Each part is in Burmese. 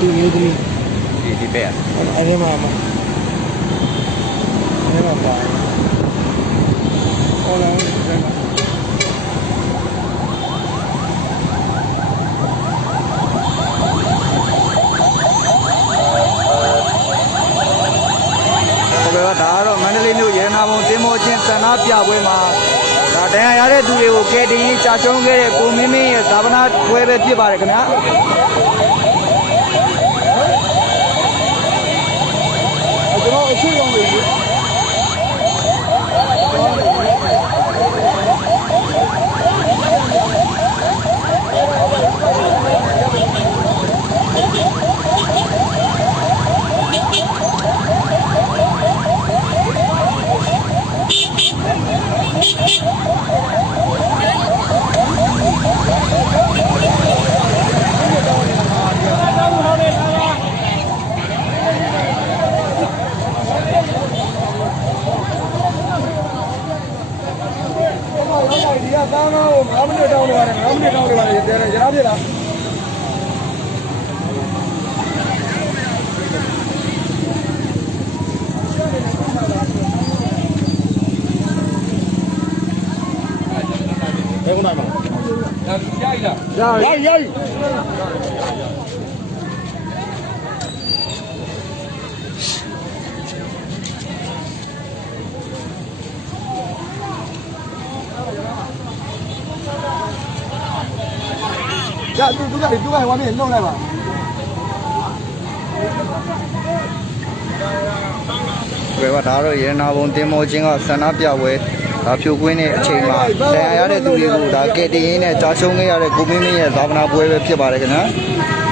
tu nhiều tu đi bè anh em mà bà ô là đó rồi mình lên nuôi vậy nào muốn tìm một chuyện sao nó bịa với mà đã thấy ai đấy tụi nó cái đi cha chồng cái cô mimi sao nó quay về phía bà cái nào cái nó chưa dùng gì dạ tôi cái qua biển đâu này mà về vào đó rồi vậy nào muốn tìm một chuyện sao nó bịa với đã phiêu quên này chơi mà thấy ai đấy tụi nó đã cái đi này cha chồng cái đấy cô mimi sao nó quay về phía bà cái nào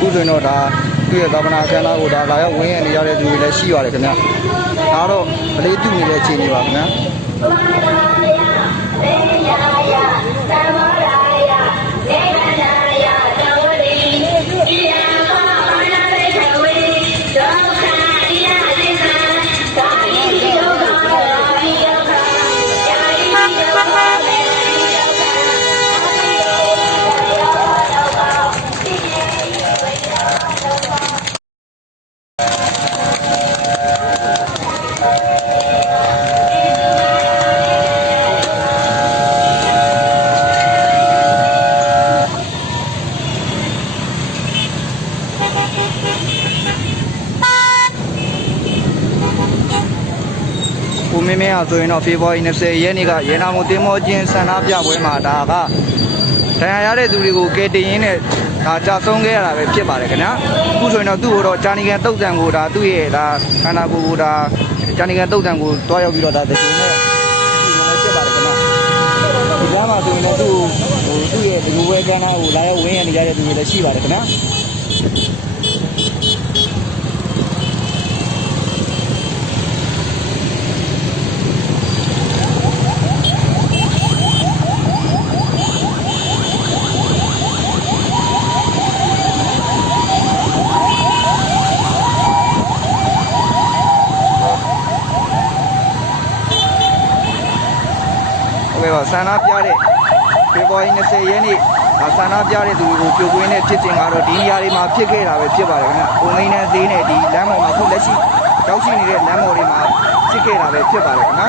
cô tụi nó đã tụi nó đã cái nào đã lại quên này ra đấy tụi nó xí vào cái nào đó rồi lấy tụi nó chơi như vậy nào cô mimi à rồi nó phi voi nếp xe yên cái yên nào muốn tìm một chuyện sao nó bịa với mà đã cả thấy ai đấy tụi nó cái đi này đã cha chồng cái là về phía bà cái nào cô rồi nó tụi nó cha này cái tàu giang cô đã tụi đã anh nào cô đã cha này cái tàu giang cô tôi yêu đã để tụi nó phía bà cái nào bây giờ mà tụi nó tụi về cái nào lại về này ra tụi nó xí bà cái nào sana bịa đấy, cái voi này sẽ yên đi, sana bịa đấy tụi nó phiêu quên này chết chừng nào rồi đi nhà đi mà phiêu cái là về phiêu bà đấy nè, hôm nay này đi này đi làm mà không lấy gì, cháu xin này làm mà đi mà phiêu cái là về phiêu bà đấy nè.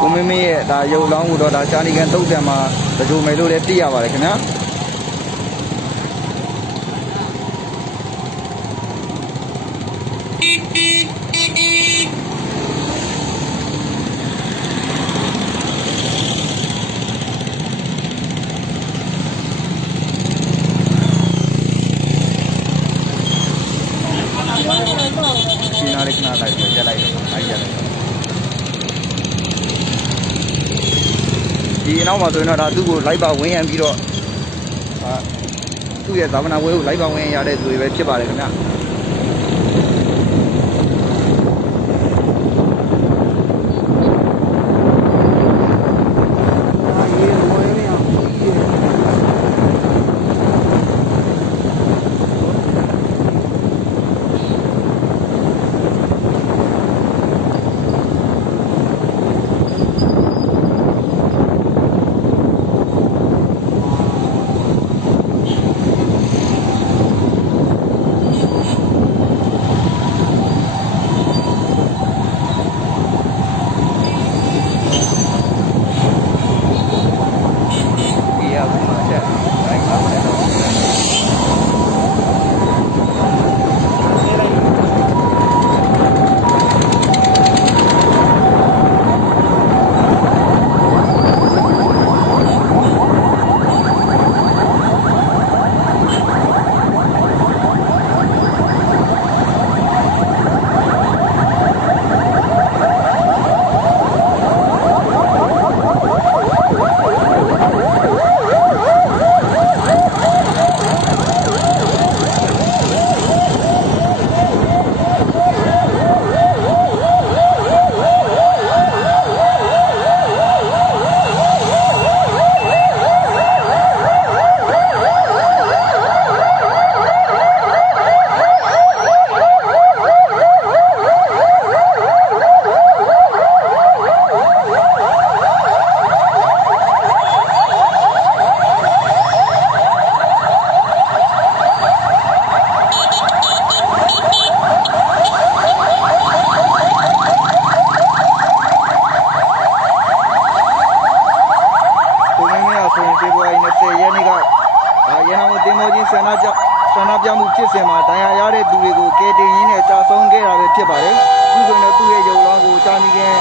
ကိုမင်းရဲ့ဒါရုပ်လောင်းကိုတော့ဒါရှာနေကန်တုတ်တယ်မှာတကြိုမယ်လို့လည်းသိရပါတယ်ခင်ဗျာဒီနားလေးခဏလိုက်ပြလိုက်တော့လိုက်ရတယ်ဒီနောက်မှာဆိုရင်တော့ဒါသူ့ကိုလိုက်ပါဝင်ရပြီးတော့သူ့ရဲ့သာမဏေဝဲကိုလိုက်ပါဝင်ရတဲ့သူတွေပဲဖြစ်ပါတယ်ခင်ဗျာဆန္ဒပြမှုဖြစ်စဉ်မှာဒဏ်ရာရတဲ့သူတွေကိုကယ်တင်ရင်းနဲ့ကြာဆုံးခဲ့တာပဲဖြစ်ပါတယ်။အခုဆိုရင်တော့သူ့ရဲ့ရုပ်လောင်းကိုတာမီကန်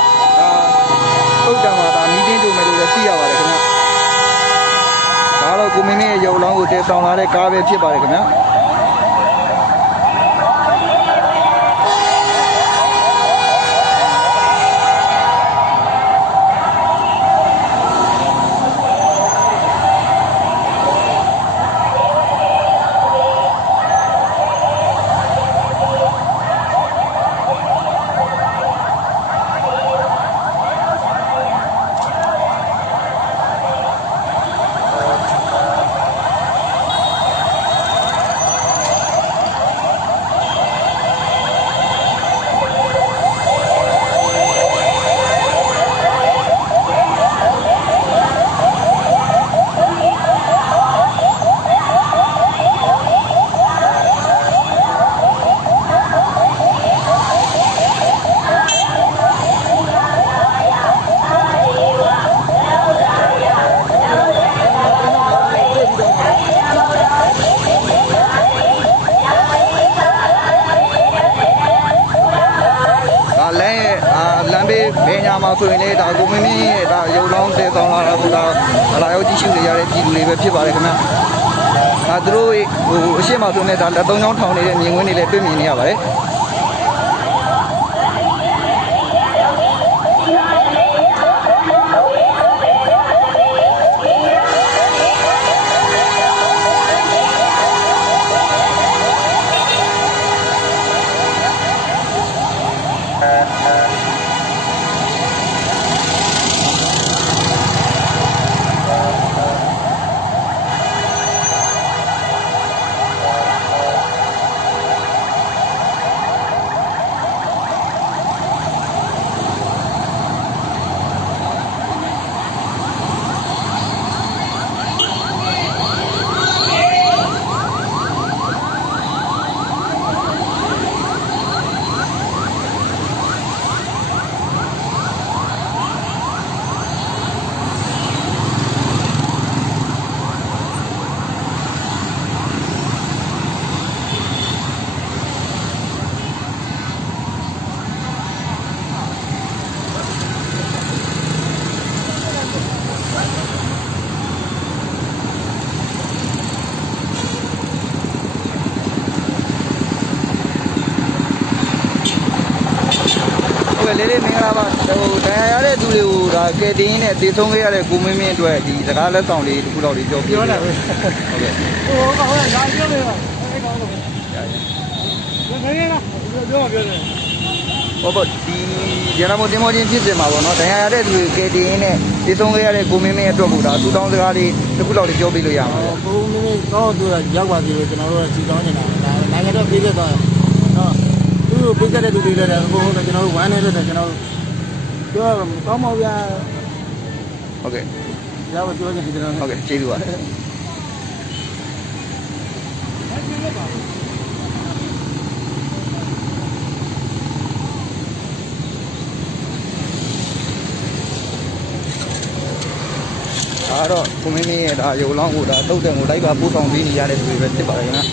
ပုတ်တံမှာဒါမီတင်းတို့မယ်လို့လည်းသိရပါတယ်ခင်ဗျာ။ဒါတော့ကိုမင်းရဲ့ရုပ်လောင်းကိုတည်ဆောင်လာတဲ့ကားပဲဖြစ်ပါတယ်ခင်ဗျာ။ မှာဆိုရင်လည်းဒါကိုမင်းရဲ့ဒါရုပ်လောင်းတည်ဆောင်လာတာကလာရောက်ကြည့်ရှုနေရတဲ့ပြည်သူတွေပဲဖြစ်ပါတယ်ခင်ဗျာ။ဒါသူတို့ဟိုအရှိမဆိုနဲ့ဒါလက်သုံးချောင်းထောင်နေတဲ့မြင်ကွင်းတွေလည်းတွေ့မြင်နေရပါတယ်။ ဟုတ်ကဲ့လေးလေးမင်္ဂလာပါဟိုတရားရတဲ့သူတွေကိုဒါကဲတင်းနဲ့တည်ဆုံးခဲ့ရတဲ့ကိုမင်းမင်းအတွက်ဒီစကားလက်ဆောင်လေးတစ်ခုလောက်လေးပြောပြပြောတာပဲဟုတ်ကဲ့ဟိုကဟိုလာပြောနေပါအဲ့ကောင်တော့ဘယ်နေလားပြောမှာပြောတယ်ဟုတ်ဒီရနာမတင်မောချင်းဖြစ်စင်မှာပေါ့နော်တရားရတဲ့သူတွေကဲတင်းနဲ့တည်ဆုံးခဲ့ရတဲ့ကိုမင်းမင်းအတွက်ကိုဒါသူတောင်းစကားလေးတစ်ခုလောက်လေးပြောပြလို့ရမှာကိုမင်းမင်းကောင်းသူကရောက်ပါပြီလို့ကျွန်တော်တို့ကစီတောင်းနေတာဒါနိုင်ငံတော်ပြည်သက်သွားနော်သူ့ကိုပြတဲ့သူတွေလည်းအကုန်လုံးကျွန်တော်တို့ဝမ်းနေတဲ့ကျွန်တော်တို့ပြောကောင်းပါဗျာဟုတ်ကဲ့ရပါပြောနေကျွန်တော်ဟုတ်ကဲ့ကျေးဇူးပါဒါတော့ကိုမင်းမင်းရဲ့ဒါရုပ်လောင်းကိုဒါတုတ်တယ်ကိုလိုက်ကပို့ဆောင်ပေးနေရတဲ့သူတွေပဲဖြစ်ပါတယ်ခင်ဗျာ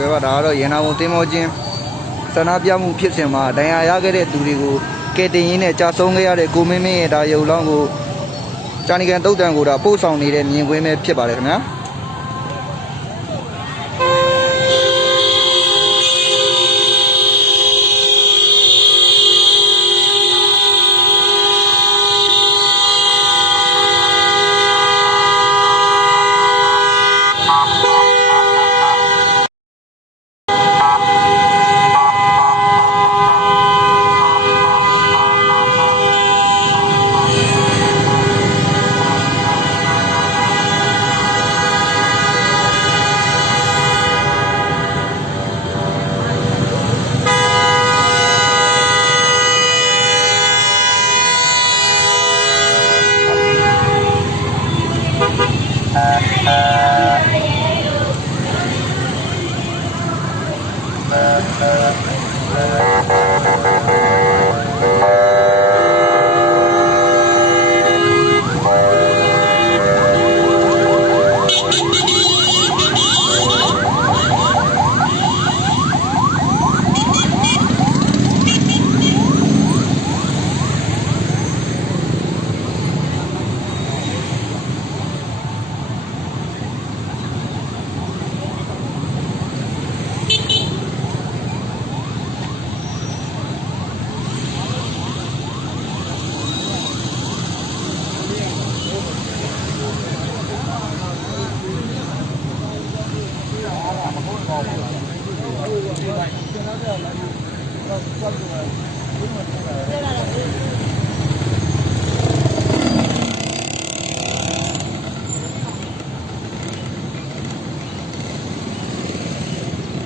ကဲ့ပါဒါကတော့ရန်နာဝန်တင်မောချင်းဆန္ဒပြမှုဖြစ်စဉ်မှာဒဏ်ရာရခဲ့တဲ့သူတွေကိုကယ်တင်ရင်းနဲ့ကြာဆုံးခဲ့ရတဲ့ကိုမင်းမင်းရဲ့ဒါရုပ်လောင်းကိုကြာနီကန်တုတ်တန်ကိုဒါပို့ဆောင်နေတဲ့မြင်ကွင်းပဲဖြစ်ပါတယ်ခင်ဗျာ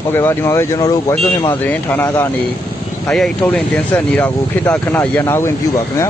ဟုတ်ကဲ့ပါဒီမှာပဲကျွန်တော်တို့ Voice of Myanmar သတင်းဌာနကနေဓာတ်ရိုက်ထုတ်လွှင့်တင်ဆက်နေတာကိုခေတ္တခဏရန်နာခွင့်ပြုပါခင်ဗျာ